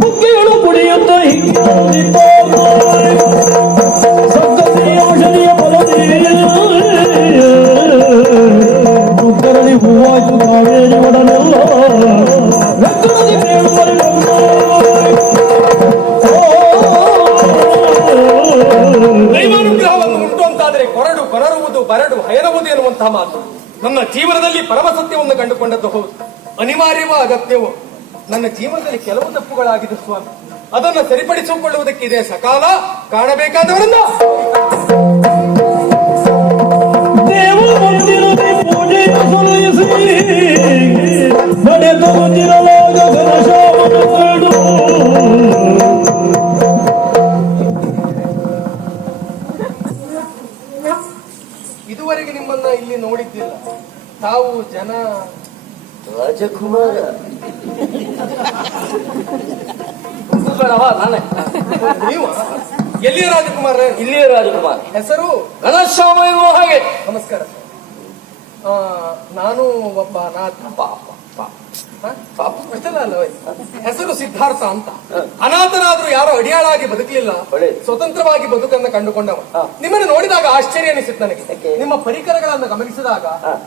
ಬುಕ್ಕಿಗಳು ಕುಡಿಯುತ್ತ ಸಪ್ತಶ್ರೀ ಔಷಧಿಯ ಫಲದಿ ಹೂವಾಯ್ತು ಕಾವೇರಿ ಒಡನೆಲ್ಲ ರಕ್ತದಲ್ಲಿ ದೈವಾನುಗ್ರಹವನ್ನು ಉಂಟು ಅಂತಾದರೆ ಕೊರಡು ಕೊರರುವುದು ಬರಡು ಹೈರವುದು ಎನ್ನುವಂತಹ ಮಾತು ನನ್ನ ಜೀವನದಲ್ಲಿ ಪರಮ ಸತ್ಯವನ್ನು ಕಂಡುಕೊಂಡದ್ದು ಹೌದು, ಅನಿವಾರ್ಯವೂ ಅಗತ್ಯವೂ. ನನ್ನ ಜೀವನದಲ್ಲಿ ಕೆಲವು ತಪ್ಪುಗಳಾಗಿದೆ ಸ್ವಾಮಿ, ಅದನ್ನು ಸರಿಪಡಿಸಿಕೊಳ್ಳುವುದಕ್ಕಿದೆ ಸಕಾಲ ಕಾಣಬೇಕಾದವರನ್ನ. ಇದುವರೆಗೆ ನಿಮ್ಮನ್ನ ಇಲ್ಲಿ ನೋಡಿದ್ದಿಲ್ಲ. ತಾವು ಜನ ರಾಜಕುಮಾರ ನಾನೇ. ನೀವು ಎಲ್ಲಿಯ ರಾಜಕುಮಾರ? ಇಲ್ಲಿಯ ರಾಜಕುಮಾರ. ಹೆಸರು ಘನಶ್ಯಾಮ ಎನ್ನುವ ಹಾಗೆ. ನಮಸ್ಕಾರ. ನಾನು ಒಬ್ಬ ಅಷ್ಟಲ್ಲ ಅಲ್ಲ, ಹೆಸರು ಸಿದ್ಧಾರ್ಥ ಅಂತ. ಅನಾಥನಾದ್ರೂ ಯಾರೋ ಅಡಿಯಾಳಾಗಿ ಬದುಕಲಿಲ್ಲ, ಸ್ವತಂತ್ರವಾಗಿ ಬದುಕನ್ನು ಕಂಡುಕೊಂಡವ. ನಿಮ್ಮನ್ನು ನೋಡಿದಾಗ ಆಶ್ಚರ್ಯ ಅನಿಸಿತ್ತು ನನಗೆ. ನಿಮ್ಮ ಪರಿಕರಗಳನ್ನು ಗಮನಿಸಿದಾಗ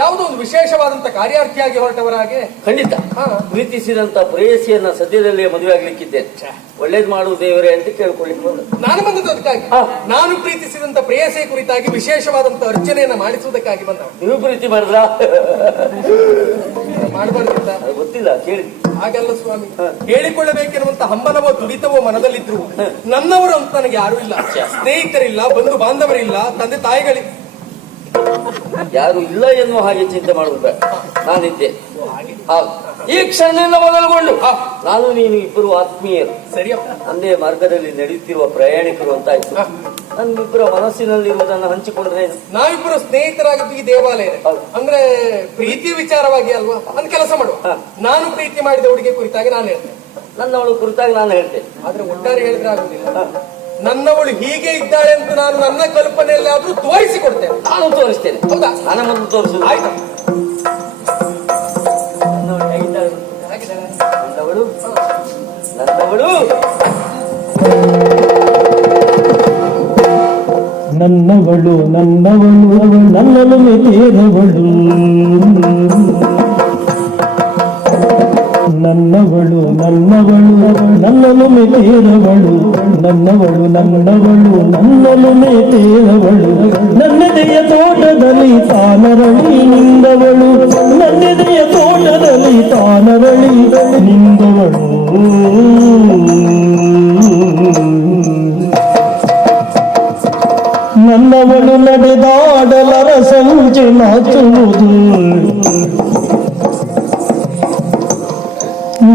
ಯಾವುದೋ ಒಂದು ವಿಶೇಷವಾದಂತ ಕಾರ್ಯಾರ್ಥಿಯಾಗಿ ಹೊರಟವರಾಗೆ. ಖಂಡಿತ ಪ್ರೀತಿಸಿದಂತ ಪ್ರೇಯಸಿಯನ್ನ ಸದ್ಯದಲ್ಲೇ ಮದುವೆ ಆಗ್ಲಿಕ್ಕಿದ್ದೇನೆ. ಒಳ್ಳೇದ್ ಮಾಡುವ ದೇವರೇ ಅಂತ ಕೇಳ್ಕೊಳ್ಳಿಕ್ಕೆ ನಾನು ಬಂದದ್ದು ಅದಕ್ಕಾಗಿ. ನಾನು ಪ್ರೀತಿಸಿದಂತ ಪ್ರೇಯಸಿಯ ಕುರಿತಾಗಿ ವಿಶೇಷವಾದಂತ ಅರ್ಚನೆಯನ್ನ ಮಾಡಿಸುವುದಕ್ಕಾಗಿ ಬಂದವ. ನೀವು ಪ್ರೀತಿ ಮಾಡಿದ್ರ? ಮಾಡಬಾರ್ದಂತ ಗೊತ್ತಿಲ್ಲ, ಕೇಳಿ. ಹಾಗಲ್ಲ ಸ್ವಾಮಿ, ಹೇಳಿಕೊಳ್ಳಬೇಕೆನ್ನುವಂತ ಹಂಬಲವೋ ತುಡಿತವೋ ಮನದಲ್ಲಿದ್ರು ನನ್ನವರು ಅಂತ ನನಗೆ ಯಾರು ಇಲ್ಲ. ಸ್ನೇಹಿತರಿಲ್ಲ, ಬಂಧು ಬಾಂಧವರಿಲ್ಲ, ತಂದೆ ತಾಯಿಗಳಿಲ್ಲ, ಯಾರು ಇಲ್ಲ ಎನ್ನುವ ಹಾಗೆ ಚಿಂತೆ ಮಾಡುವುದು. ನಾನಿದ್ದೆ. ಈ ಕ್ಷಣದಿಂದ ಮೊದಲುಗೊಂಡು ನಾನು ನೀನು ಇಬ್ಬರು ಆತ್ಮೀಯರು, ಸರಿಯಪ್ಪ, ಒಂದೇ ಮಾರ್ಗದಲ್ಲಿ ನಡೆಯುತ್ತಿರುವ ಪ್ರಯಾಣಿಕರು ಅಂತಾಯ್ತು. ನಮ್ಮಿಬ್ಬರ ಮನಸ್ಸಿನಲ್ಲಿರುವುದನ್ನು ಹಂಚಿಕೊಂಡ್ರೆ ನಾವಿಬ್ಬರು ಸ್ನೇಹಿತರಾಗಿದ್ದು ಈ ದೇವಾಲಯ ಅಂದ್ರೆ ಪ್ರೀತಿಯ ವಿಚಾರವಾಗಿ ಅಲ್ವಾ? ಒಂದು ಕೆಲಸ ಮಾಡುವ, ನಾನು ಪ್ರೀತಿ ಮಾಡಿದ ಹುಡುಗಿ ಕುರಿತಾಗಿ ನಾನು ಹೇಳ್ತೇನೆ, ನನ್ನವಳು ಕುರಿತಾಗಿ ನಾನು ಹೇಳ್ತೇನೆ. ಆದ್ರೆ ಒಟ್ಟಾರೆ ಹೇಳಿದ್ರೆ ಆಗುದಿಲ್ಲ. ನನ್ನವಳು ಹೀಗೆ ಇದ್ದಾಳೆ ಅಂತ ನಾನು ನನ್ನ ಕಲ್ಪನೆಯಲ್ಲಿ ಆದ್ರೂ ತೋರಿಸಿಕೊಡ್ತೇನೆ. ನಾನು ತೋರಿಸ್ತೇನೆ. ಹೌದಾ? ನನ್ನ ಮೊದಲು ತೋರಿಸುದು. ಆಯ್ತಾ? ನನ್ನವಳು ನನ್ನವಳು ನನ್ನವಳು ನನ್ನವಳು ನನ್ನಲು ಮೆತೆಯದವಳು, ನನ್ನವಳು ನನ್ನವಳು ನನ್ನಲು ಮೆತೆಯದವಳು, ನನ್ನವಳು ನನ್ನವಳು ನನ್ನಲು ಮೆತೆಯದವಳು, ನನ್ನೆದೆಯ ತೋಟದಲ್ಲಿ ತಾನರಳಿ ನಿಂದವಳು, ನನ್ನೆದೆಯ ತೋಟದಲ್ಲಿ ತಾನರಳಿ ನಿಂದವಳು. ನನ್ನವಳು ನಡೆದಾಡಲರ ಸಂಜೆ ನಾಚುವುದು,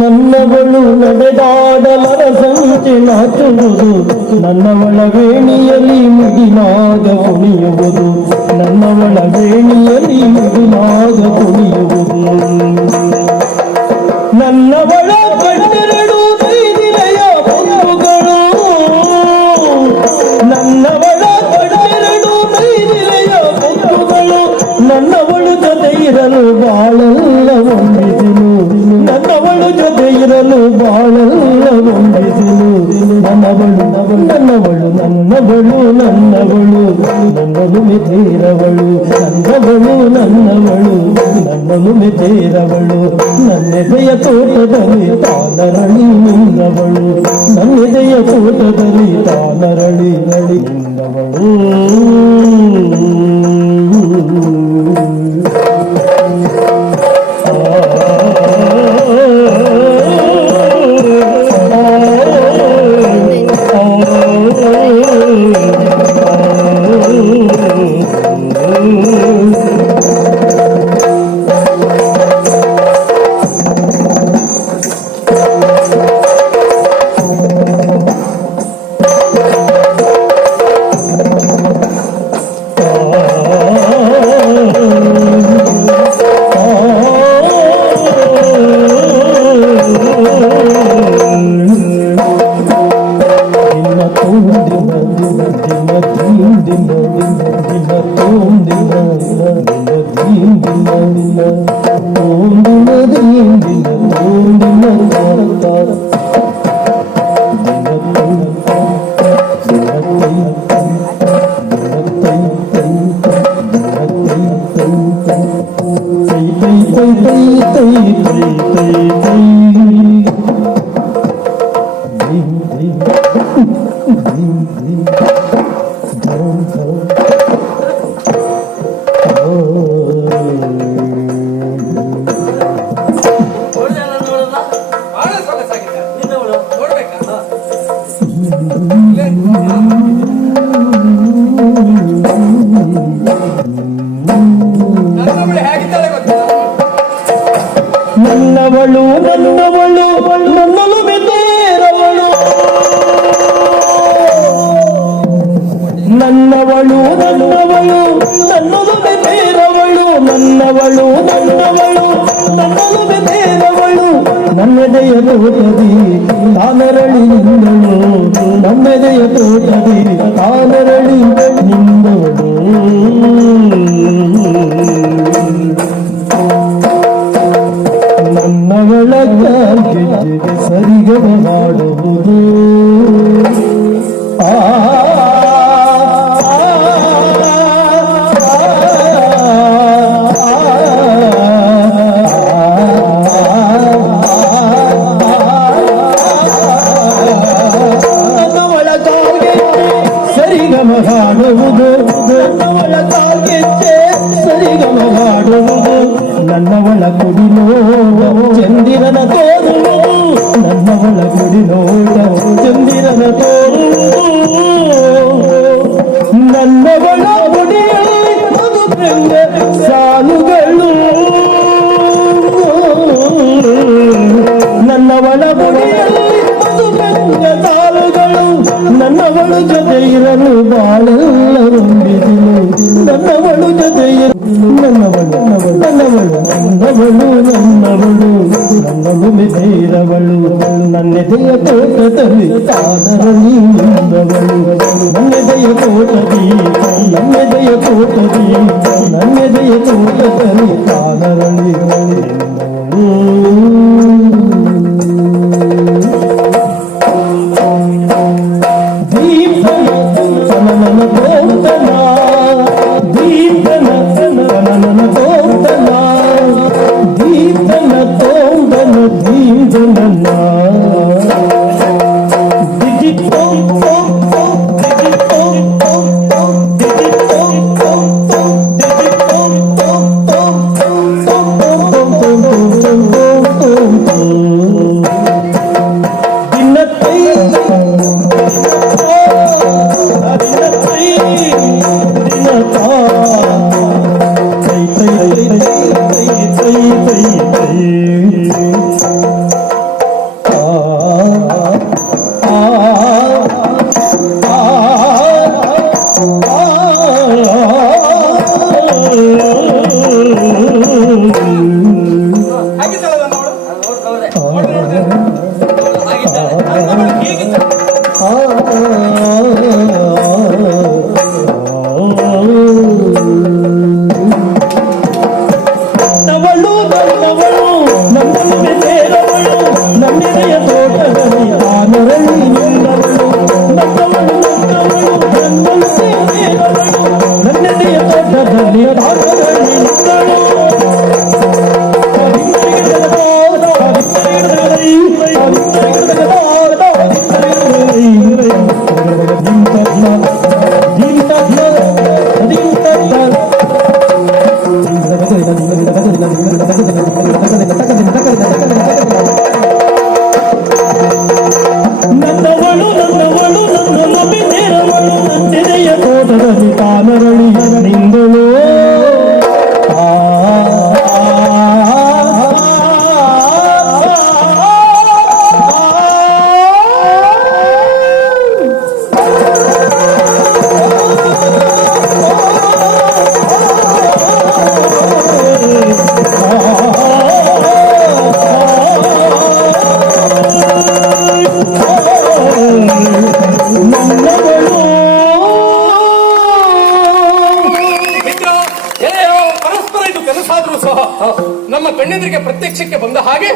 ನನ್ನವಳು ನಡೆದಾಡಲರ ಸಂಜೆ ನಾಚುವುದು, ನನ್ನವಳ ವೇಣಿಯಲ್ಲಿ ಮುಗಿನಾಗ ಕುಣಿಯುವುದು, ನನ್ನವಳ ವೇಣಿಯಲ್ಲಿ ಮುಗಿನಾಗ ಕುಣಿಯುವುದು, ನನ್ನವಳ ಕಣ್ಣೆರಡು ನೈದಿಲೆಯ ಬಂಧುಗಳು, ನನ್ನವಳ ಕಣ್ಣೆರಡು ನೈದಿಲೆಯ ಬಂಧುಗಳು, ನನ್ನವಳು ಜೊತೆ ಇರಲು ಬಾಳೆಲ್ಲ ಒಂದಿಸಿಲು, ನನ್ನವಳು ಜೊತೆ ಇರಲು ಬಾಳೆಲ್ಲ ಒಂದಿಸಿಲು, ನನ್ನವಳು ನನ್ನವಳು ನನ್ನವಳು ನನ್ನವಳು ನನ್ನಲು ಮೆತೆಯರವಳು, ನನ್ನವಳು ನನ್ನವಳು ನನ್ನಲು ಮೆತೆಯರವಳು, ನನ್ನೆದೆಯ ತೋಟದಲ್ಲಿ ತಾನರಳಿ ನಿಂದವಳು, ನನ್ನೆದೆಯ ತೋಟದಲ್ಲಿ ತಾನರಳಿ ರಳಿ ನಿಂದವಳು. ತಾನರಳಿ ನಿಂದಳು ನಮ್ಮೆದೆಯ ತೋಟದಿ ತಾನರಳಿ ನಿಂದವಳು ನನ್ನವಳ ಗೆಜ್ಜೆಗೆ ಸರಿಗಮ ಮಾಡುವುದು ನನ್ನವಳ ಕಾಲ್ಗೆಜ್ಜೆ ಸರಿಗಮ ಹಾಡುವುದು ನನ್ನವಳ ಕಾಲ್ಗೆಜ್ಜೆ ಸರಿಗಮ ಹಾಡುವುದು ನನ್ನವಳ ಕುಡಿನೋಟ ಚಂದಿರನ ತೋರುವುದು ನನ್ನವಳ ಕುಡಿನೋಟ ಚಂದಿರನ ತೋರುವುದು ನನ್ನವಳ ಕುಡಿಯಲ್ಲಿ ಮಧು ಪ್ರಂಗ ಸಾಲುಗಳು ನನ್ನವಳ ಕುಡಿಯಲ್ಲಿ ಮಧು ಪ್ರಂಗ ಸಾಲುಗಳು ನನ್ನವಳು ಜೊತೆ ಇರಲು ಬಾಳೆಲ್ಲರೊಂದಿದಿಲು ನನ್ನವಳು ಜೊತೆ ಇರಲು ನನ್ನವಳು ನನ್ನಳು ಮೆದೈರವಳು ನನ್ನೆದೆಯ ತೋಟದಲ್ಲಿ ತಾನರಳಿ ನಿಂದವಳು ನನ್ನೆದೆಯ ತೋಟದಿ ನನ್ನೆದೆಯ ತೋಟದಿ ನನ್ನೆದೆಯ ತೋಟದಲ್ಲಿ ತಾನರಳಿ ನಿಂದವಳು ದೀಪನ ತನನ ತೋಟನ ದೀಪನ ತನನ ತೋಟನ ದೀಪನ ತೋಟನ ದೀಪನ ಹಾಗಿದ್ದಾಳೆ ನನ್ನವಳು ಹಾಗಿದ್ದಾಳೆ ನನ್ನವಳು ಹೇಗಿದ್ದಾಳೆ ನನ್ನವಳು ನನ್ನನ್ನು ಮೆದೆರವಳು ನನ್ನೆದೆಯ ತೋಟದಲ್ಲಿ ತಾನರಳಿ ನಿಂದವಳು ನನ್ನವಳು ನನ್ನನ್ನು ಮೆದೆರವಳು ನನ್ನೆದೆಯ ತೋಟದಲ್ಲಿ ತಾನರಳಿ ನಿಂದಳು ನನ್ನವಳು ನನ್ನನ್ನು ಮೆದೆರವಳು ನನ್ನೆದೆಯ ತೋಟದಲ್ಲಿ ತಾನರಳಿ ನಿಂದಳು ಮಿತ್ರ ಪರಸ್ಪರ ಇದು ಕೆಲಸಾದ್ರೂ ಸಹ ನಮ್ಮ ಕಣ್ಣೆದುರಿಗೆ ಪ್ರತ್ಯಕ್ಷಕ್ಕೆ ಬಂದ ಹಾಗೆ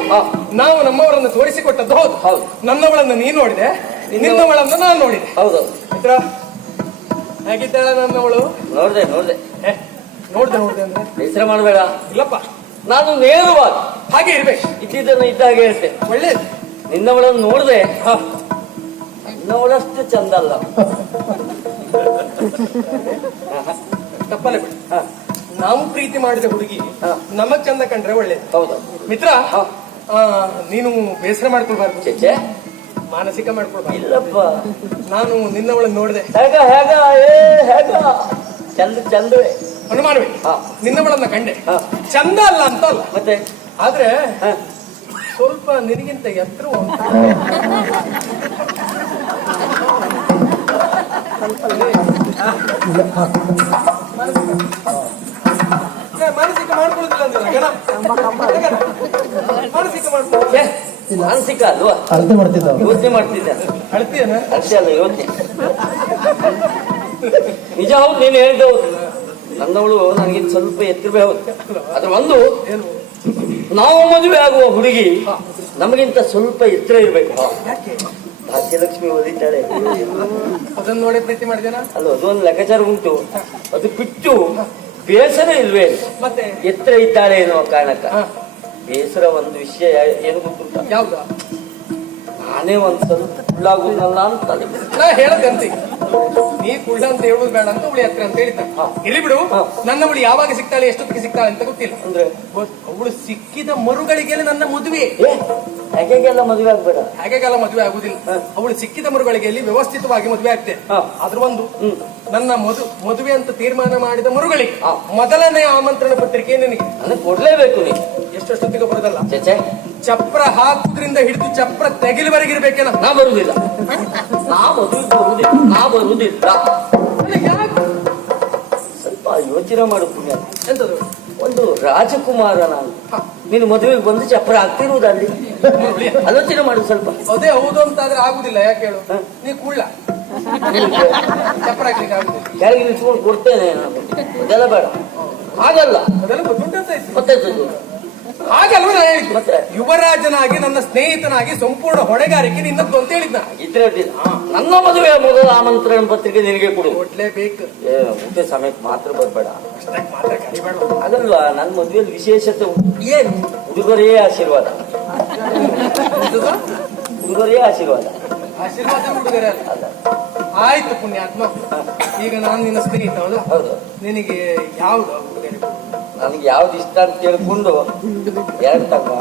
ನಾವು ನಮ್ಮವರನ್ನು ತೋರಿಸಿಕೊಟ್ಟದ್ದು ಹೌದು ಹೌದು. ನನ್ನವಳನ್ನು ನೀನು ನೋಡಿದೆ ನಿನ್ನವಳನ್ನು ನಾನು ನೋಡಿದೆ ಹೌದು ಮಿತ್ರ ಹೇಗಿದ್ದಾಳೆ ನನ್ನವಳು ನೋಡ್ದೆ ನೋಡ್ದೆ ಅಂದ್ರೆ ಹೆಸರು ಮಾಡಬೇಡ ಇಲ್ಲಪ್ಪ ನಾನು ನೇರವಾಗಿ ಹಾಗೆ ಇರ್ಬೇಕು ಇದ್ದಿದ್ದನ್ನು ಇದ್ದಾಗ ಹೇಳ್ತೆ ಒಳ್ಳೇದು ನಿನ್ನವಳನ್ನು ನೋಡ್ದೆ ನಿನ್ನವಳಷ್ಟು ಚಂದ ಅಲ್ಲ ತಪ್ಪಲೆ ಬಿಡಿ ನಾವು ಪ್ರೀತಿ ಮಾಡಿದ ಹುಡುಗಿ ನಮಗ್ ಚಂದ ಕಂಡ್ರೆ ಒಳ್ಳೇದು ಹೌದು ಮಿತ್ರ ನೀನು ಬೇಸರ ಮಾಡ್ಕೊಳ್ಬಾರ್ದು ಚೇಚೆ ಮಾನಸಿಕ ಮಾಡ್ಕೊಳ್ಬಾರ್ದು ಇಲ್ಲಪ್ಪ ನಾನು ನಿನ್ನವಳನ್ನು ನೋಡಿದೆ ಹೇಗ ಚಂದವೇ ಅನುಮಾನವೇ ಹಾ. ನಿನ್ನವಳನ್ನ ಕಂಡೆ ಹಾ. ಚಂದ ಅಲ್ಲ ಅಂತ ಅಲ್ಲ ಮತ್ತೆ ಆದ್ರೆ ಹ. ಸ್ವಲ್ಪ ನಿನಗಿಂತ ಎತ್ತರ ಉಂಟು. ಮಾನಸಿಕ ಮಾಡ್ಕೊಳ್ಳೋದಿಲ್ಲ ಅಂದ್ರೆ ಮಾನಸಿಕ ಮಾಡ್ಕೊಳ್ಳೋದು ಛೆ, ಮಾನಸಿಕ ಅಲ್ವಾ? ಅರ್ಥ ಮಾಡ್ತಿದ್ದ ಯೋಚನೆ ಮಾಡ್ತಿದ್ದೆ. ಅಳ್ತೀಯನ ಅಷ್ಟೇ ಅಲ್ಲ, ಯೋಚನೆ. ನಿಜ ಹೌದು, ನೀನು ಹೇಳಿದ ಹೌದು. ನನ್ನವಳು ನನಗಿಂತ ಸ್ವಲ್ಪ ಎತ್ತರವೇ ಹೌದು. ಅದ್ರ ಒಂದು, ಏನು ನಾವು ಮದುವೆ ಆಗುವ ಹುಡುಗಿ ನಮಗಿಂತ ಸ್ವಲ್ಪ ಎತ್ತರ ಇರ್ಬೇಕು. ಯಾಕೆ ಭಾಗ್ಯಲಕ್ಷ್ಮಿ ಓದಿದ್ದಾಳೆ ಅದನ್ನ ನೋಡಿ ಪ್ರೀತಿ ಮಾಡಿದೇನ? ಅಲ್ಲ, ಅದೊಂದು ಲೆಕ್ಕಾಚಾರ ಉಂಟು. ಅದು ಬಿಟ್ಟು ಬೇಸರ ಇಲ್ವೇ? ಮತ್ತೆ ಎತ್ತರ ಇದ್ದಾಳೆ ಎನ್ನುವ ಕಾರಣಕ್ಕ ಬೇಸರ ಒಂದು ವಿಷಯ ಏನು ಗೊತ್ತುಂಟ? ಯಾವ್ದು? ನಾನೇ ಒಂದ್ ಸ್ವಲ್ಪ ಉಳ್ಳಾಗುದಲ್ಲ ಅಂತ ತಲೆ. ನಾ ಹೇಳದೆ ಅಂತಿ, ನೀ ಕುಳ್ಳ ಅಂತ ಹೇಳುದು ಬೇಡ ಅಂತ ಅವಳಿ ಹತ್ರ ಅಂತ ಹೇಳಿದ್ದ. ಇಲ್ಲಿ ಬಿಡು, ನನ್ನ ಅವಳು ಯಾವಾಗ ಸಿಗ್ತಾಳೆ ಎಷ್ಟೊತ್ತಿಗೆ ಸಿಗ್ತಾಳೆ ಅಂತ ಗೊತ್ತಿಲ್ಲ. ಅಂದ್ರೆ ಅವಳು ಸಿಕ್ಕಿದ ಮರುಗಳಿಗೆ ನನ್ನ ಮದುವೆ. ಹೇಗೆಲ್ಲ ಮದುವೆ ಆಗ್ಬೇಡ. ಹಾಗೆಲ್ಲ ಮದುವೆ ಆಗುದಿಲ್ಲ. ಅವಳು ಸಿಕ್ಕಿದ ಮರುಗಳಿಗೆಯಲ್ಲಿ ವ್ಯವಸ್ಥಿತವಾಗಿ ಮದುವೆ ಆಗ್ತೇನೆ. ಅದ್ರ ಒಂದು, ನನ್ನ ಮದುವೆ ಅಂತ ತೀರ್ಮಾನ ಮಾಡಿದ ಮರುಗಳಿಗೆ ಮೊದಲನೇ ಆಮಂತ್ರಣ ಪತ್ರಿಕೆ ನಿನಗೆ ನನಗೆ ಕೊಡ್ಲೇಬೇಕು. ನೀ ಎಷ್ಟೊತ್ತಿಗೆ ಬರೋದಲ್ಲ. ಚೇಚೆ, ಚಪ್ರ ಹಾಕುದ್ರಿಂದ ಹಿಡಿದು ಚಪ್ರ ತೆಗಿಲಿವರೆಗಿರ್ಬೇಕೇನ? ನಾ ಬರುವುದಿಲ್ಲ. ನಾ ಮದುವೆ ಬರುವುದಿಲ್ಲ. ನಾ ಬರುವುದಿಲ್ಲ. ಸ್ವಲ್ಪ ಯೋಚನೆ ಮಾಡು ಪುಣ್ಯ. ಎಂತದು? ಒಂದು ರಾಜಕುಮಾರ ನಾನು. ನೀನು ಮದುವೆಗೆ ಬಂದು ಚಪ್ರ ಹಾಕ್ತಿರುವುದು ಅಲ್ಲಿ. ಆಲೋಚನೆ ಮಾಡು ಸ್ವಲ್ಪ. ಅದೇ ಹೌದು ಅಂತಾದ್ರೆ ಆಗುದಿಲ್ಲ. ಯಾಕೆ ಹೇಳು? ನೀ ಕುಳ್ಳ, ಚಪ್ರ ಹಾಕ್ಲಿಕ್ಕೆ ಆಗುದಿಲ್ಲ. ಕೆಳಗೆ ನಿಂತ್ಕೊಂಡು ಕೊಡ್ತೇನೆ ನಾನು. ಅದೆಲ್ಲ ಬೇಡ. ಹಾಗಲ್ಲ. ಅದೆಲ್ಲ ಗೊತ್ತುಂಟು ಅಂತ ಇತ್ತು. ಮತ್ತೆ ಹಾಗಲ್ವ ನಾ ಹೇಳಿದ್ದು. ಮತ್ತೆ ಯುವರಾಜನಾಗಿ ನನ್ನ ಸ್ನೇಹಿತನಾಗಿ ಸಂಪೂರ್ಣ ಹೊಣೆಗಾರಿಕೆ ನಿನ್ನದ್ದು ಅಂತ ಹೇಳಿದ್ನ. ಇದ್ರೆ ನನ್ನ ಮದುವೆಯ ಮೊದಲ ಆಮಂತ್ರಣ ಪತ್ರಿಕೆ ನಿನಗೆ ಕೊಡು. ಕೊಡ್ಲೇಬೇಕು. ಊಟ ಸಮಯಕ್ಕೆ ಮಾತ್ರ ಬರ್ಬೇಡ. ಅಷ್ಟಕ್ಕೆ ಮಾತ್ರ ಕರಿಬೇಡ. ಅದಲ್ವಾ ನನ್ನ ಮದುವೆಯಲ್ಲಿ ವಿಶೇಷತೆ ಏನು? ಹುಡುಗರೇ ಆಶೀರ್ವಾದ. ಹುಡುಗರೇ ಆಶೀರ್ವಾದ. ಆಶೀರ್ವಾದ ಹುಡುಗರೇ ಅಲ್ಲ. ಆಯ್ತು ಪುಣ್ಯಾತ್ಮ. ಈಗ ನಾನು ನಿನ್ನ ಸ್ನೇಹಿತ ಅಲ್ಲ? ಹೌದು. ನಿನಗೆ ಯಾವ್ದು ಹುಡುಗರೇ? ನನಗೆ ಯಾವ್ದು ಇಷ್ಟ ಅಂತ ಕೇಳ್ಕೊಂಡು ಎರಡು ತಗೋ.